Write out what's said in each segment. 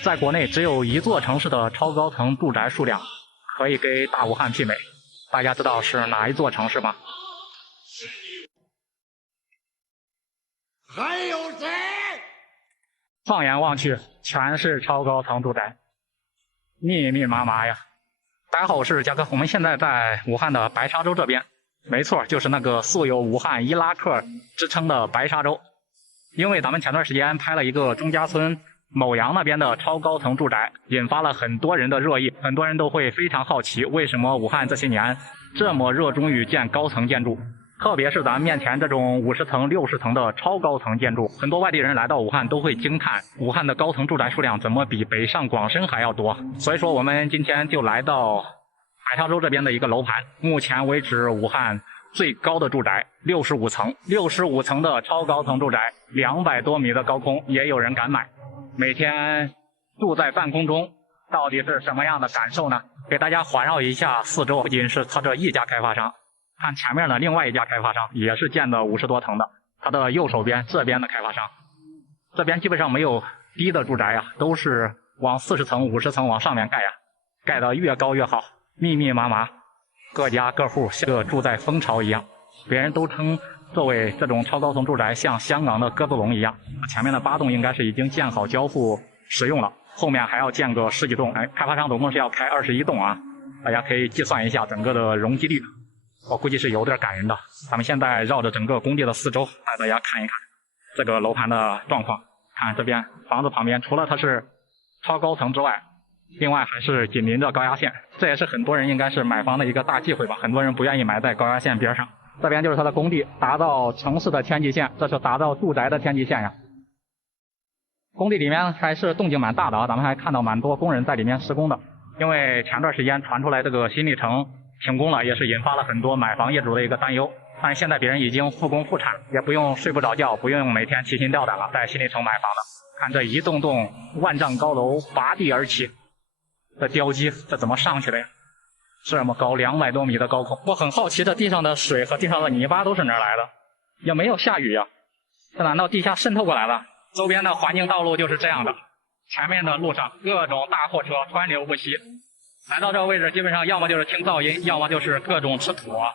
在国内只有一座城市的超高层住宅数量可以给大武汉媲美，大家知道是哪一座城市吗？还有谁？放眼望去，全是超高层住宅，密密麻麻呀。大家好，我是嘉哥，我们现在在武汉的白沙洲这边，没错，就是那个素有武汉伊拉克之称的白沙洲。因为咱们前段时间拍了一个钟家村某阳那边的超高层住宅，引发了很多人的热议，很多人都会非常好奇，为什么武汉这些年这么热衷于建高层建筑，特别是咱们面前这种50层、60层的超高层建筑，很多外地人来到武汉都会惊叹，武汉的高层住宅数量怎么比北上广深还要多？所以说我们今天就来到白沙洲这边的一个楼盘，目前为止武汉最高的住宅65层，65层的超高层住宅，200多米的高空，也有人敢买。每天住在半空中，到底是什么样的感受呢？给大家环绕一下四周，不仅是他这一家开发商，看前面的另外一家开发商也是建的50多层的，他的右手边这边的开发商，这边基本上没有低的住宅呀，都是往40层、50层往上面盖呀，盖得越高越好，密密麻麻，各家各户像个住在蜂巢一样，别人都称作为这种超高层住宅像香港的鸽子笼一样。前面的8栋应该是已经建好交付使用了，后面还要建个10几栋，开发商总共是要开21栋啊，大家可以计算一下整个的容积率，我估计是有点感人的。咱们现在绕着整个工地的四周，带大家看一看这个楼盘的状况。看这边房子旁边，除了它是超高层之外，另外还是紧邻着高压线，这也是很多人应该是买房的一个大忌讳吧，很多人不愿意买在高压线边上。这边就是它的工地，打造城市的天际线，这是打造住宅的天际线呀。工地里面还是动静蛮大的啊，咱们还看到蛮多工人在里面施工的。因为前段时间传出来这个新力城停工了，也是引发了很多买房业主的一个担忧。但是现在别人已经复工复产，也不用睡不着觉，不用每天提心吊胆了，在新力城买房的。看这一栋栋万丈高楼拔地而起，这雕基这怎么上去的呀？这么高，200多米的高空，我很好奇这地上的水和地上的泥巴都是哪儿来的？也没有下雨呀，这难道地下渗透过来了？周边的环境道路就是这样的，前面的路上各种大货车川流不息，来到这个位置基本上要么就是听噪音，要么就是各种吃土啊。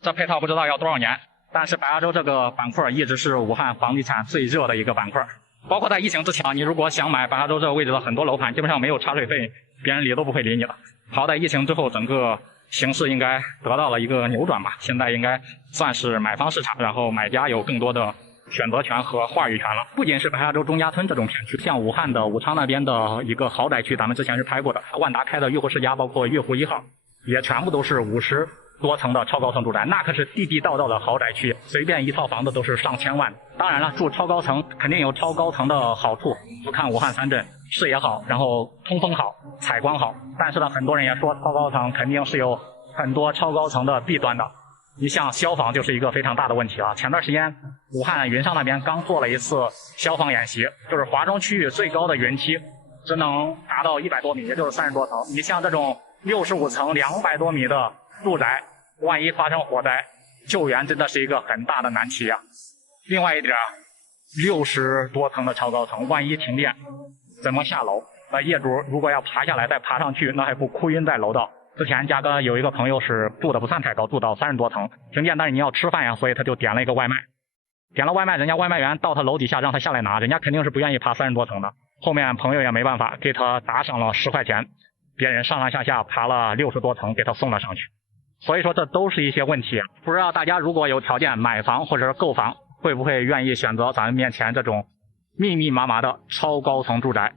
这配套不知道要多少年，但是白沙洲这个板块一直是武汉房地产最热的一个板块。包括在疫情之前，你如果想买白沙洲这个位置的很多楼盘，基本上没有茶水费，别人理都不会理你的。好在疫情之后，整个形势应该得到了一个扭转吧，现在应该算是买方市场，然后买家有更多的选择权和话语权了。不仅是白沙洲钟家村这种片区，像武汉的武昌那边的一个豪宅区，咱们之前是拍过的，万达开的悦湖世家，包括悦湖1号，也全部都是50多层的超高层住宅，那可是地地道道的豪宅区，随便一套房子都是上千万。当然了，住超高层肯定有超高层的好处，不看武汉3镇，视野好，然后通风好，采光好。但是呢，很多人也说超高层肯定是有很多超高层的弊端的。你像消防就是一个非常大的问题啊。前段时间武汉云上那边刚做了一次消防演习，就是华中区域最高的云梯只能达到100多米，也就是30多层。你像这种65层200多米的住宅，万一发生火灾，救援真的是一个很大的难题啊。另外一点，60多层的超高层，万一停电怎么下楼？那业主如果要爬下来再爬上去，那还不哭晕在楼道。之前嘉哥有一个朋友是住的不算太高，住到30多层，停电，但是你要吃饭呀，所以他就点了一个外卖。点了外卖，人家外卖员到他楼底下让他下来拿，人家肯定是不愿意爬30多层的。后面朋友也没办法，给他打赏了10块钱，别人上上下下爬了60多层，给他送了上去。所以说这都是一些问题，不知道大家如果有条件买房或者是购房，会不会愿意选择咱们面前这种密密麻麻的超高层住宅？